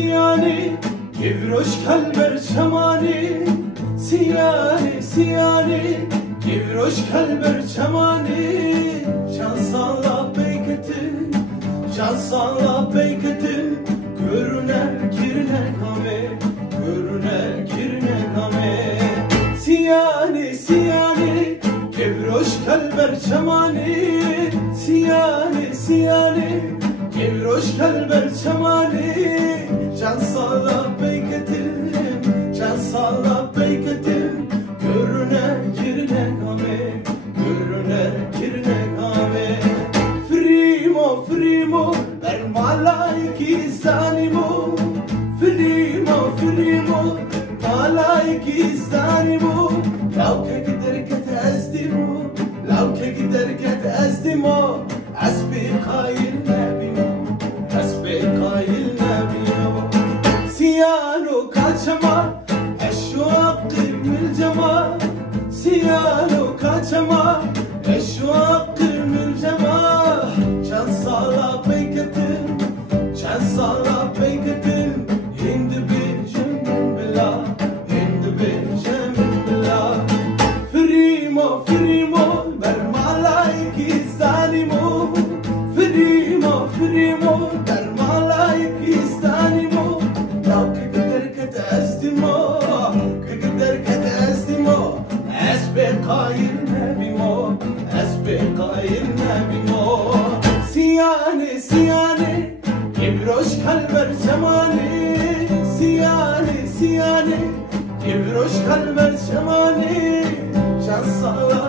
سياني كيفروش كلبر شماني سياني كيفروش كلبر شماني Şansallah beyketin Görüner kirne kame Siyani Kevroş kalber çamani Siyani Kevroş kalber çamani Şansallah beyketin Görüner kirne kame Frimo per malaiki zanimo Frimo malaiki zanimo Law ke giderket ezdimo Asbi qayil nabimo Siyano kaçama eşvak mil cema Siyano kaçama eşvak mil cema Şansala beyketin Hindi bir cemil bila Frimo ber malaiki zanimo Frimo ber malaiki zanimo Law ke giderket ezdimo Esbe qayil nabimo Siyani Kevroş kalber çamani Siyani Kevroş kalber çamani Şansala